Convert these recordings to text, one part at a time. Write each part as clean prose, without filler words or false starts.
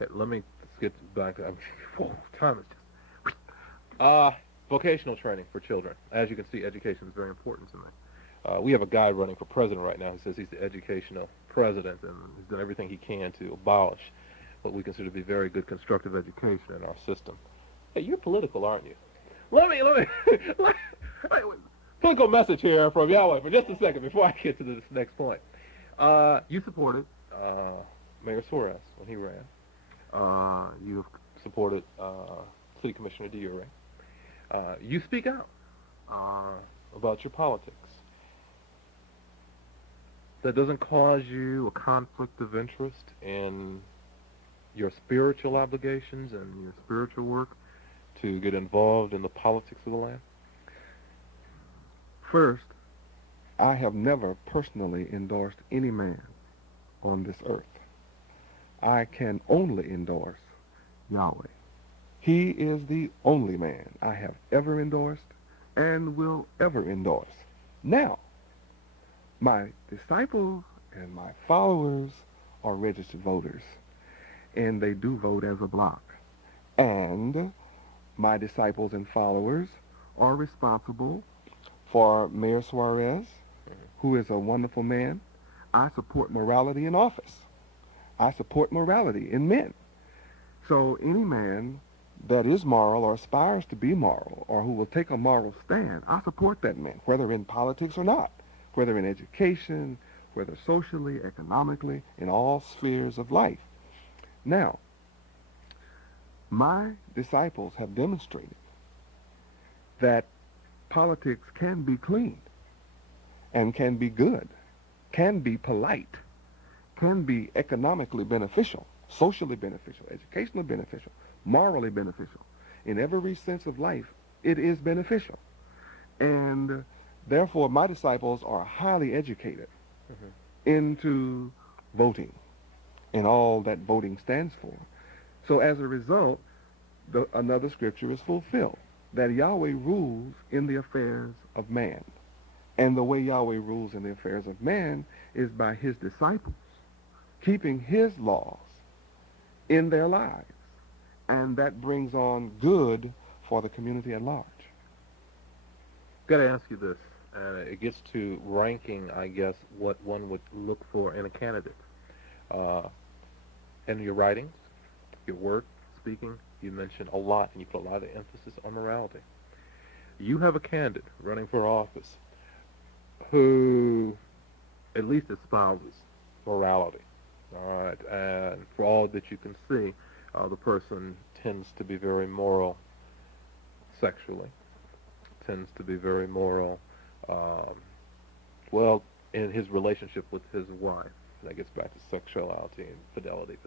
Okay, let me get back. Time is just. Vocational training for children. As you can see, education is very important to me. We have a guy running for president right now who says he's the educational president and he's done everything he can to abolish what we consider to be very good constructive education in our system. Hey, you're political, aren't you? Let me, political message here from Yahweh for just a second before I get to this next point. You supported Mayor Suarez when he ran. You've supported City Commissioner Diure. You speak out about your politics. That doesn't cause you a conflict of interest in your spiritual obligations and your spiritual work to get involved in the politics of the land? First, I have never personally endorsed any man on this earth. I can only endorse Yahweh. He is the only man I have ever endorsed and will ever endorse. Now, my disciples and my followers are registered voters, and they do vote as a block. And my disciples and followers are responsible for Mayor Suarez, who is a wonderful man. I support morality in office. I support morality in men. So any man that is moral or aspires to be moral or who will take a moral stand, I support that man, whether in politics or not, whether in education, whether socially, economically, in all spheres of life. Now, my disciples have demonstrated that politics can be clean and can be good, can be polite, can be economically beneficial, socially beneficial, educationally beneficial, morally beneficial. In every sense of life, it is beneficial. And therefore, my disciples are highly educated into voting and all that voting stands for. So as a result, another scripture is fulfilled, that Yahweh rules in the affairs of man. And the way Yahweh rules in the affairs of man is by his disciples keeping his laws in their lives. And that brings on good for the community at large. Got to ask you this, and it gets to ranking, I guess, what one would look for in a candidate. In your writings, your work, speaking, you mention a lot, and you put a lot of emphasis on morality. You have a candidate running for office who at least espouses morality, all right? And for all that you can see, the person tends to be very moral sexually, tends to be very moral, well, in his relationship with his wife. That gets back to sexuality and fidelity.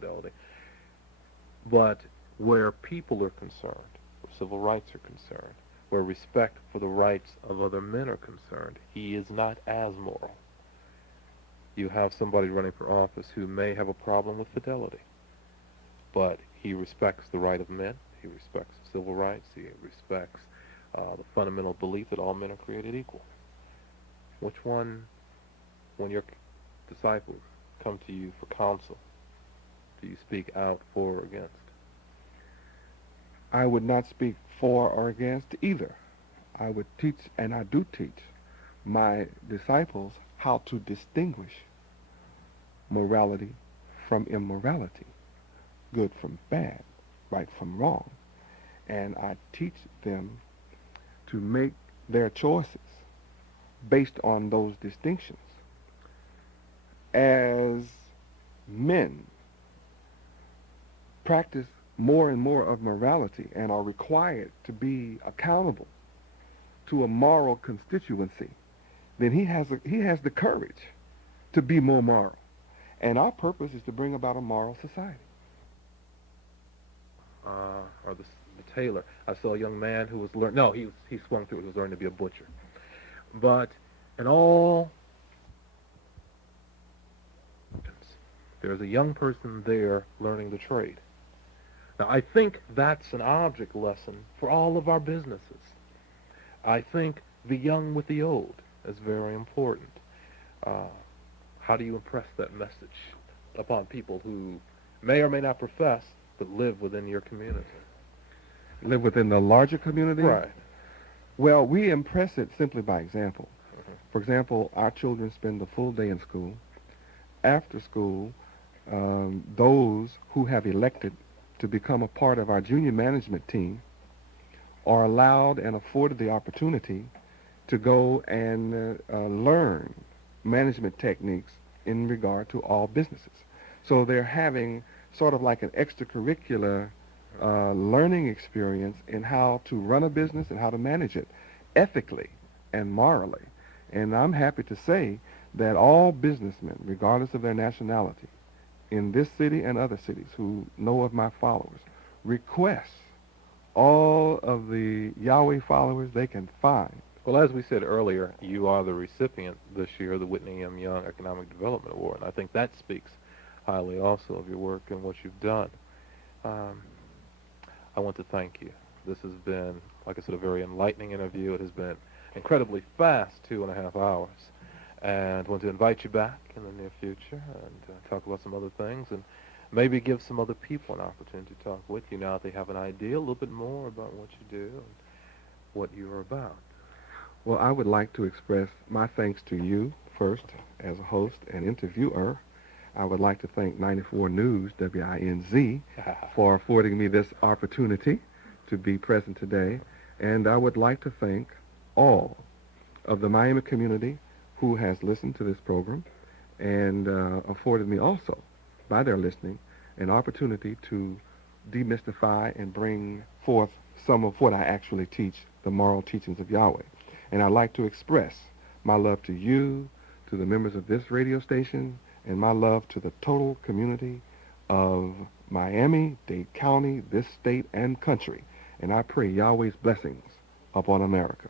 But where people are concerned, where civil rights are concerned, where respect for the rights of other men are concerned, he is not as moral. You have somebody running for office who may have a problem with fidelity, but he respects the right of men, he respects civil rights, he respects the fundamental belief that all men are created equal. Which one, when your disciples come to you for counsel, do you speak out for or against? I would not speak for or against either. I would teach, and I do teach, my disciples how to distinguish morality from immorality, good from bad, right from wrong. And I teach them to make their choices based on those distinctions. As men practice more and more of morality and are required to be accountable to a moral constituency, then he has the courage to be more moral. And our purpose is to bring about a moral society. Or the tailor. I saw a young man who was learning. No, he swung through. He was learning to be a butcher. But in all, there's a young person there learning the trade. Now, I think that's an object lesson for all of our businesses. I think the young with the old is very important. How do you impress that message upon people who may or may not profess but live within your community. Live within the larger community? Right. Well, we impress it simply by example. Mhm. For example, our children spend the full day in school. After school, those who have elected to become a part of our junior management team are allowed and afforded the opportunity to go and learn management techniques in regard to all businesses. So they're having sort of like an extracurricular learning experience in how to run a business and how to manage it ethically and morally. And I'm happy to say that all businessmen, regardless of their nationality, in this city and other cities who know of my followers, request all of the Yahweh followers they can find. Well, as we said earlier, you are the recipient this year of the Whitney M. Young Economic Development Award, and I think that speaks highly also of your work and what you've done. I want to thank you. This has been, like I said, a very enlightening interview. It has been incredibly fast, 2.5 hours. And I want to invite you back in the near future and talk about some other things and maybe give some other people an opportunity to talk with you now that they have an idea a little bit more about what you do and what you're about. Well, I would like to express my thanks to you first as a host and interviewer. I would like to thank 94 News, WINZ, for affording me this opportunity to be present today. And I would like to thank all of the Miami community who has listened to this program and afforded me also, by their listening, an opportunity to demystify and bring forth some of what I actually teach, the moral teachings of Yahweh. And I'd like to express my love to you, to the members of this radio station, and my love to the total community of Miami, Dade County, this state, and country. And I pray Yahweh's blessings upon America.